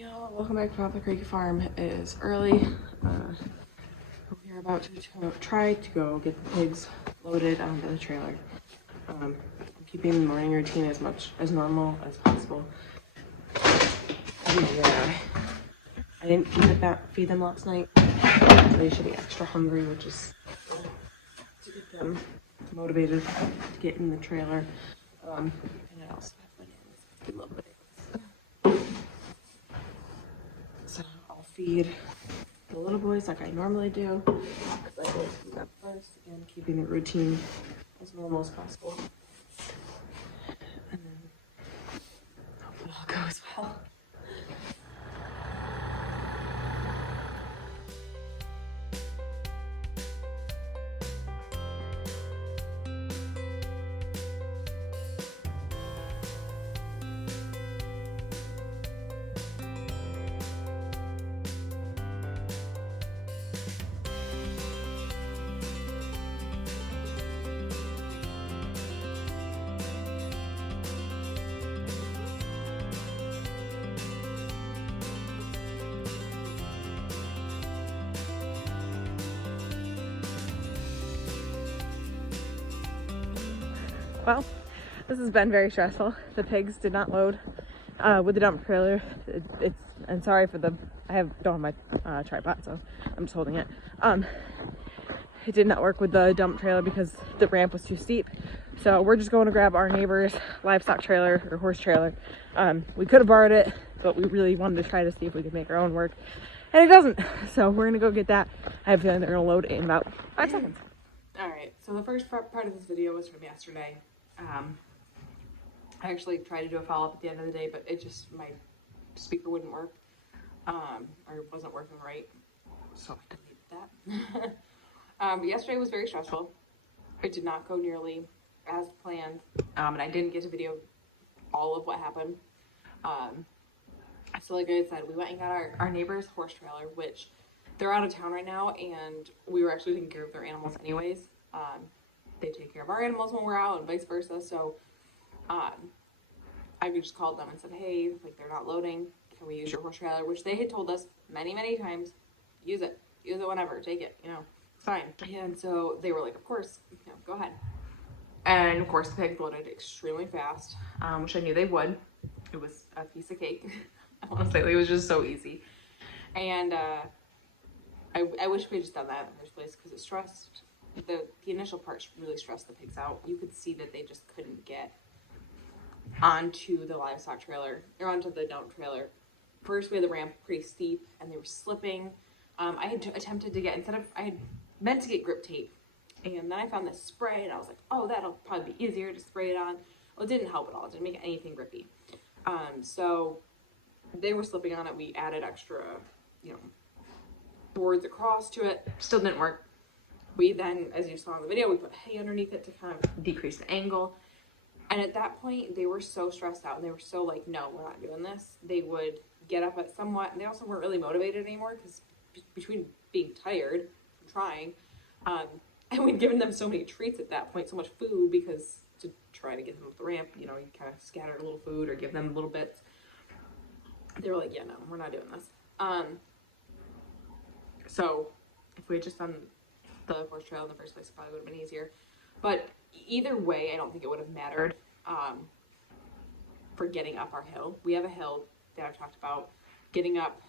Y'all, welcome back to the Creek Farm. It is early. We are about to try to go get the pigs loaded onto the trailer. I'm keeping the morning routine as much as normal as possible. Yeah, I didn't feed them last night. They should be extra hungry, which is to get them motivated to get in the trailer. And I also have bananas. I love bananas. So I'll feed the little boys like I normally do, because I always do that first, and keeping the routine as normal as possible. And then hope it all goes well. Well, this has been very stressful. The pigs did not load with the dump trailer. And sorry for the, don't have my tripod, so I'm just holding it. It did not work with the dump trailer because the ramp was too steep. So we're just going to grab our neighbor's livestock trailer or horse trailer. We could have borrowed it, but we really wanted to try to see if we could make our own work. And it doesn't. So we're gonna go get that. I have a feeling they're gonna load it in about 5 seconds. All right, so the first part of this video was from yesterday. I actually tried to do a follow-up at the end of the day, but it just, my speaker wouldn't work, or wasn't working right, so I deleted that. But yesterday was very stressful. It did not go nearly as planned, and I didn't get to video all of what happened. So like I said, we went and got our neighbor's horse trailer, which they're out of town right now, and we were actually taking care of their animals anyways. They take care of our animals when we're out and vice versa. So I just called them and said, hey, like, they're not loading. Can we use your horse trailer? Which they had told us many, many times, use it whenever, take it, it's fine. And so they were like, of course, go ahead. And of course the pigs loaded extremely fast, which I knew they would. It was a piece of cake. Honestly, it was just so easy. And I wish we had just done that in the first place, because it stressed, the initial part really stressed the pigs out. You could see that they just couldn't get onto the livestock trailer, or onto the dump trailer. First we had the ramp pretty steep and they were slipping. I had attempted to get, I had meant to get grip tape, and then I found this spray and I was like, oh, that'll probably be easier to spray it on. Well, it didn't help at all. It didn't make anything grippy. So they were slipping on it. We added extra, boards across to it. Still didn't work. We then, as you saw in the video, we put hay underneath it to kind of decrease the angle. And at that point, they were so stressed out, and they were so like, no, we're not doing this. They would get up at somewhat, and they also weren't really motivated anymore, because between being tired from trying, and we'd given them so many treats at that point, so much food, because to try to get them up the ramp, you kind of scatter a little food or give them little bits. They were like, yeah, no, we're not doing this. So if we had just done the horse trail in the first place, it probably would have been easier. But either way, I don't think it would have mattered for getting up our hill. We have a hill that I've talked about. Getting up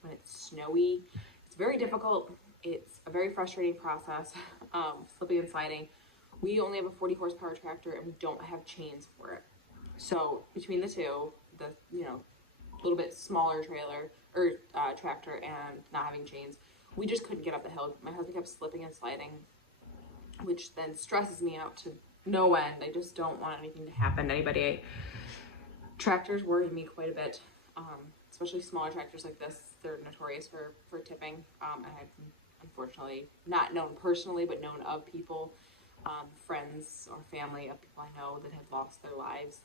when it's snowy, it's very difficult. It's a very frustrating process, slipping and sliding. We only have a 40 horsepower tractor, and we don't have chains for it. So between the two, the little bit smaller trailer or tractor and not having chains, we just couldn't get up the hill. My husband kept slipping and sliding, which then stresses me out to no end. I just don't want anything to happen to anybody. Tractors worry me quite a bit, especially smaller tractors like this. They're notorious for tipping. I've unfortunately not known personally, but known of people, friends or family of people I know that have lost their lives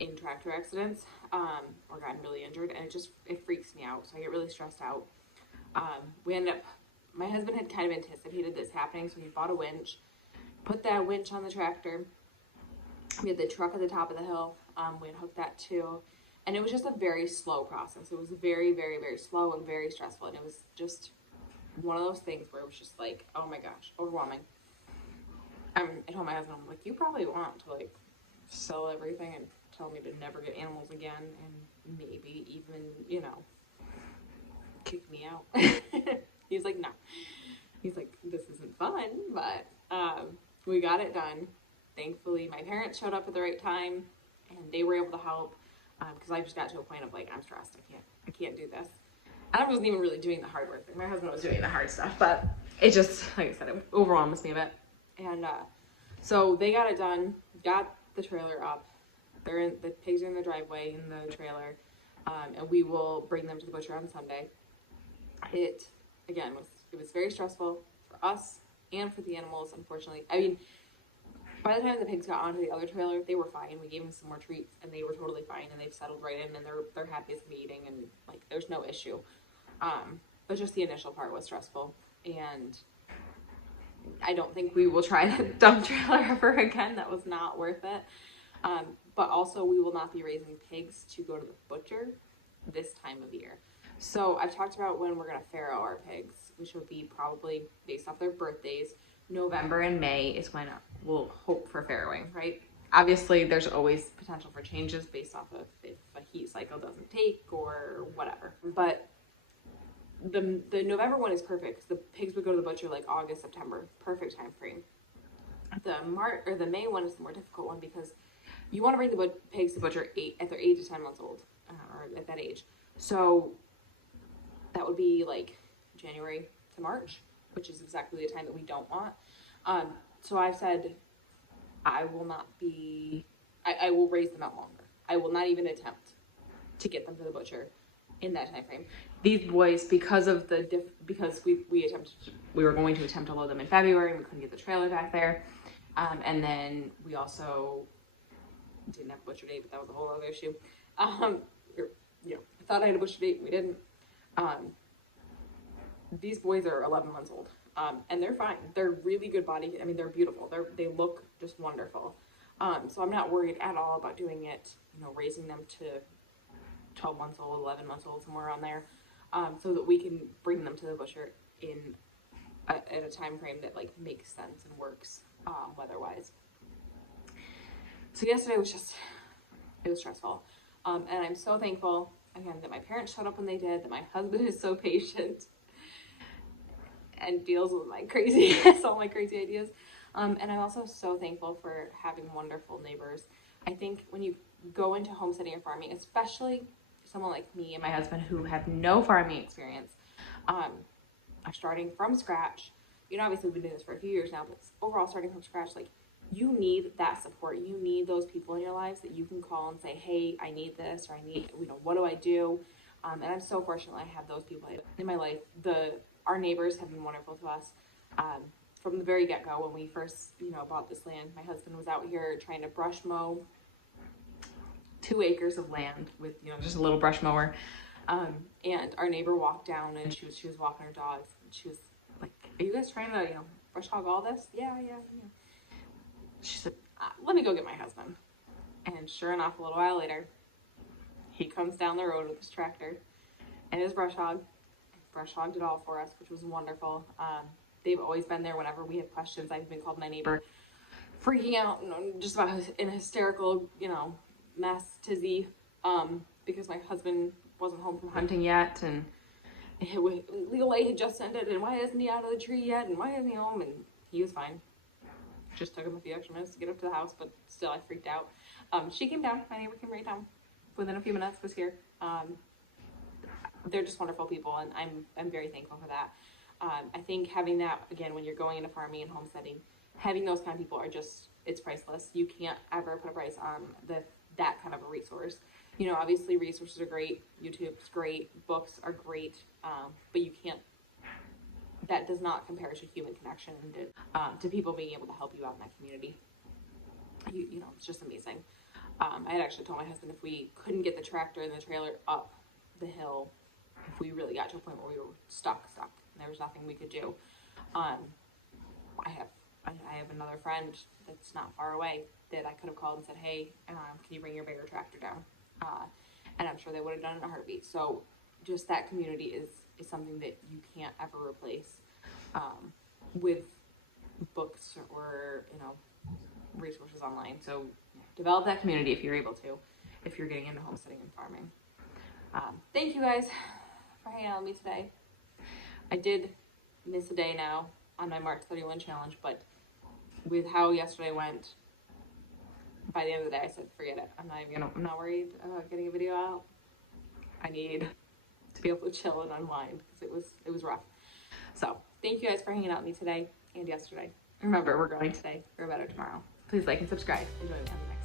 in tractor accidents, or gotten really injured, and it freaks me out. So I get really stressed out. My husband had kind of anticipated this happening, so he bought a winch, put that winch on the tractor. We had the truck at the top of the hill. We had hooked that too, And it was just a very slow process. It was very, very, very slow and very stressful. And it was just one of those things where it was just like, oh my gosh, overwhelming. I told my husband, I'm like, you probably want to like sell everything and tell me to never get animals again, and maybe even, you know, kick me out. He's like, no. He's like, this isn't fun, but we got it done. Thankfully, my parents showed up at the right time, and they were able to help, because I just got to a point of like, I'm stressed. I can't do this. And I wasn't even really doing the hard work. My husband was doing the hard stuff, but it just, like I said, it overwhelms me a bit. And so they got it done, got the trailer up. The pigs are in the driveway in the trailer, and we will bring them to the butcher on Sunday. It was very stressful for us and for the animals, unfortunately. I mean, by the time the pigs got onto the other trailer, they were fine. We gave them some more treats, and they were totally fine, and they've settled right in, and they're happy as can be eating, and like there's no issue. But just the initial part was stressful, and I don't think we will try the dump trailer ever again. That was not worth it. But also, we will not be raising pigs to go to the butcher this time of year. So I've talked about when we're going to farrow our pigs, which would be probably based off their birthdays. November and May is when we'll hope for farrowing, right? Obviously, there's always potential for changes based off of if a heat cycle doesn't take or whatever. But the November one is perfect because the pigs would go to the butcher like August, September, perfect time frame. The May one is the more difficult one because you want to bring the pigs to the butcher at their 8 to 10 months old, or at that age. So that would be like January to March, which is exactly the time that we don't want. So I've said I will raise them out longer. I will not even attempt to get them to the butcher in that time frame. These boys, because we were going to attempt to load them in February, and we couldn't get the trailer back there, and then we also didn't have a butcher date, but that was a whole other issue. I thought I had a butcher date, we didn't. These boys are 11 months old, and they're fine. They're really good body. I mean, they're beautiful. They look just wonderful. So I'm not worried at all about doing it, raising them to 12 months old, 11 months old, somewhere around there, so that we can bring them to the butcher at a time frame that like makes sense and works weather-wise. So yesterday it was stressful, and I'm so thankful again that my parents showed up when they did, that my husband is so patient and deals with all my crazy ideas, and I'm also so thankful for having wonderful neighbors. I think when you go into homesteading or farming, especially someone like me and my husband who have no farming experience, are starting from scratch. Obviously we've been doing this for a few years now, but overall starting from scratch, like you need that support. You need those people in your lives that you can call and say, hey, I need this, or I need, what do I do? And I'm so fortunate I have those people in my life. Our neighbors have been wonderful to us. From the very get-go, when we first, bought this land, my husband was out here trying to brush mow 2 acres of land with, just a little brush mower. And our neighbor walked down and she was walking her dogs. And she was like, are you guys trying to, brush hog all this? Yeah. She said, let me go get my husband. And sure enough, a little while later, he comes down the road with his tractor and his brush hog. Brush hogged it all for us, which was wonderful. They've always been there whenever we have questions. I've been called my neighbor freaking out, just about in a hysterical, mess tizzy, because my husband wasn't home from hunting yet, and legal aid had just ended, and why isn't he out of the tree yet, and why isn't he home? And he was fine. Just took him a few extra minutes to get up to the house, but still I freaked out. She came down, my neighbor came right down, within a few minutes was here. They're just wonderful people, and I'm very thankful for that. I think having that, again, when you're going into farming and homesteading, having those kind of people it's priceless. You can't ever put a price on that kind of a resource. Obviously resources are great, YouTube's great, books are great, but that does not compare to human connection and to people being able to help you out in that community. It's just amazing. I had actually told my husband if we couldn't get the tractor and the trailer up the hill, if we really got to a point where we were stuck, and there was nothing we could do, I have another friend that's not far away that I could have called and said, hey, can you bring your bigger tractor down? and I'm sure they would have done it in a heartbeat. So just that community is something that you can't ever replace with books or, you know, resources online. So develop that community if you're able to, if you're getting into homesteading and farming. Thank you guys for hanging out with me today. I did miss a day now on my March 31 challenge, but with how yesterday went, by the end of the day, I said, forget it. I'm not worried about getting a video out. I need to be able to chill and unwind because it was rough. So thank you guys for hanging out with me today and yesterday. Remember, we're growing today. We're better tomorrow. Please like and subscribe. Enjoy the end.